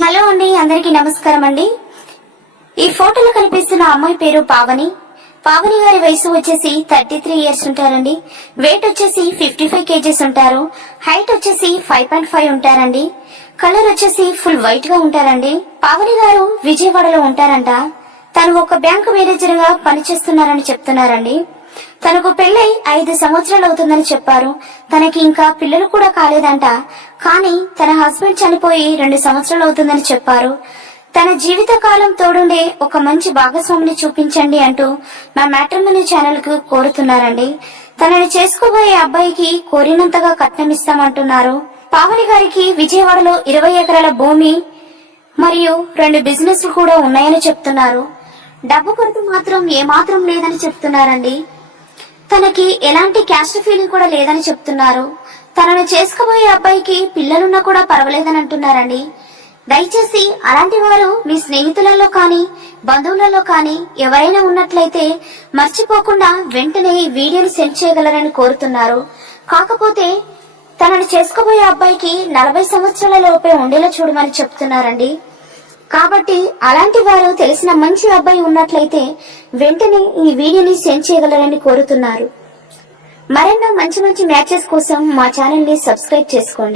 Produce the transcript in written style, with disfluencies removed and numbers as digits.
Hello అండి, అందరికీ నమస్కారం అండి. ఈ ఫోటోలో కనిపిస్తున్న అమ్మాయి పేరు పావని. పావని గారి వయసు వచ్చేసి 33 ఇయర్స్ ఉంటారండి. వెయిట్ వచ్చేసి 55 కేజెస్ ఉంటారు. హైట్ వచ్చేసి 5.5 ఉంటారండి. కలర్ వచ్చేసి ఫుల్ వైట్ గా ఉంటారండి. పావని గారు విజయవాడలో ఉంటారంట. తను ఒక బ్యాంకు మేనేజర్ గా పనిచేస్తున్నారని చెప్తున్నారండి. తనకు పెళ్లై 5 సంవత్సరాలు అవుతుందని చెప్పారు. తనకి ఇంకా పిల్లలు కూడా కాలేదంట. కానీ తన హస్బెండ్ చనిపోయి 2 సంవత్సరాలు అవుతుందని చెప్పారు. తన జీవిత కాలం తోడుండే ఒక మంచి భాగస్వామిని చూపించండి అంటూ మా మ్యాట్రిమోనీ ఛానల్ కు కోరుతున్నారండి. తనని చేసుకోబోయే అబ్బాయికి కోరినంతగా కట్నం ఇస్తామంటున్నారు. పావని గారికి విజయవాడలో 20 ఎకరాల భూమి మరియు 2 బిజినెస్లు కూడా ఉన్నాయని చెప్తున్నారు. డబ్బు కొరత మాత్రం ఏమాత్రం లేదని చెప్తున్నారండి. తనకి ఎలాంటి క్యాస్ట్ ఫీలింగ్ కూడా లేదని చెప్తున్నారు. తనను చేసుకోబోయే అబ్బాయికి పిల్లలున్నా కూడా పర్వాలేదని అంటున్నారండి. దయచేసి అలాంటి వారు మీ స్నేహితులలో కానీ బంధువులలో కానీ ఎవరైనా ఉన్నట్లయితే మర్చిపోకుండా వెంటనే ఈ వీడియోని సెండ్ చేయగలరని కోరుతున్నారు. కాకపోతే తనను చేసుకోబోయే అబ్బాయికి 40 సంవత్సరాల లోపే ఉండేలా చూడమని చెప్తున్నారండి. కాబట్టి అలాంటి వారు తెలిసిన మంచి అబ్బాయి ఉన్నట్లయితే వెంటనే ఈ వీడియోని సెండ్ చేయగలరని కోరుతున్నారు. మరెన్నో మంచి మ్యాచెస్ కోసం మా ఛానల్ ని సబ్స్క్రైబ్ చేసుకోండి.